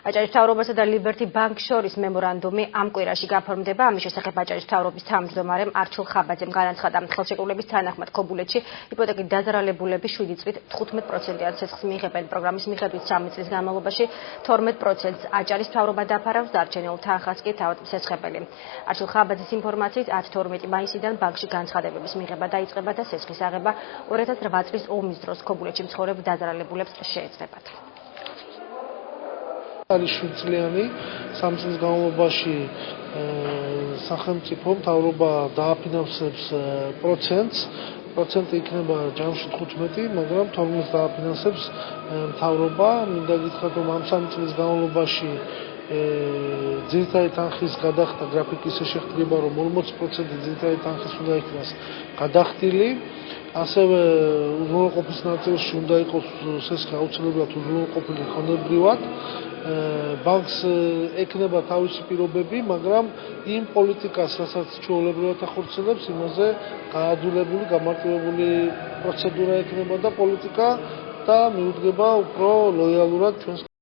აჭარის მთავრობასა და ლიბერტი ბანკს შორის მემორანდუმი ამ კვირაში გაფორმდება. ამის შესახებ აჭარის მთავრობის თავმჯდომარემ არჩილ ხაბაძემ განაცხადა. ხელშეკრულების თანახმად ქობულეთში იპოთეკით დაზარალებულები 7 წლით 15%-იან ცეცხლს მიიღებენ. პროგრამის მიხედვით 3 წლის განმავლობაში 12%-ს აჭარის მთავრობა დაფარავს, დარჩენილ თანხას კი თავად მცეცხებელი. არჩილ ხაბაძის ინფორმაციით 10-12 მაისიდან ბანკში განცხადებების მიღება დაიწყება და ცეცხლის აღება 2008 წლის ომის დროს ქობულეთში მცხოვრებ დაზარალებულებს შეეძლებათ. არის 7 წლიანი 3 წლის განმავლობაში სახელმწიფო მთავრობა დააფინანსებს პროცენტი იქნება ჯამში 15, მაგრამ 12-ს დააფინანსებს მთავრობა. მინდა გითხრათ, რომ ამ 3 წლის განმავლობაში ძირითადი თანხის გადახდა გრაფიკის შეხტება, რომ 40% ძირითადი თანხის უნდა იქნას გადახდილი. ასევე უზრუნველყოფის ნაწილში უნდა იყოს ცეცხლი აუცილებლად უზრუნველყოფილი ხონებრივად. ბანკს ექნება თავისი პირობები, მაგრამ იმ პოლიტიკას, რასაც ჩვეულებრივად ახორციელებს, იმაზე გაადვილებული, გამარტივებული პროცედურა ექნება და პოლიტიკა და მიუდგება უფრო ლოიალურად ჩვენს